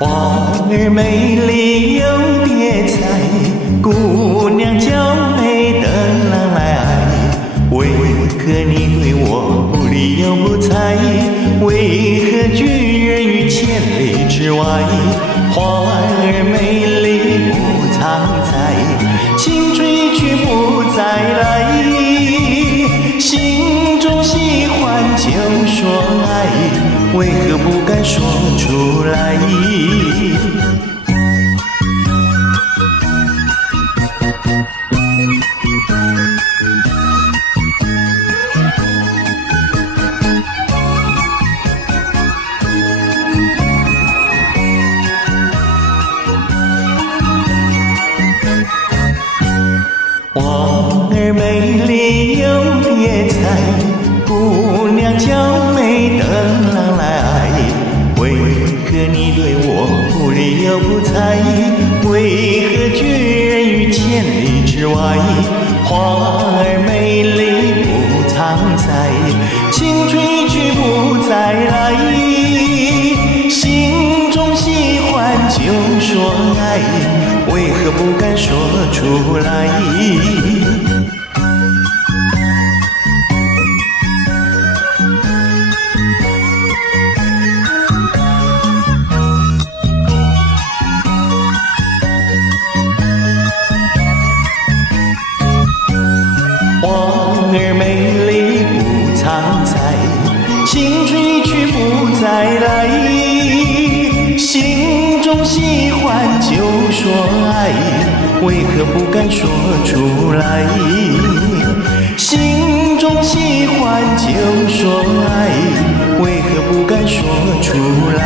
花儿美丽又叠彩，姑娘娇美等郎来爱。为何你对我不理又不睬？为何拒人于千里之外？花儿美丽不常在，情追却不再来。心中喜欢就说爱，为何不敢说出来？花儿美丽又叠彩，姑娘娇美等郎来爱。为何你对我不理又不睬？为何拒人于千里之外？花儿美丽不常在，情追却不再来。心中喜欢就说爱，为何不敢说出来？花儿美丽不常在，情追却不再来。心中喜欢就说爱，为何不敢说出来？心中喜欢就说爱，为何不敢说出来？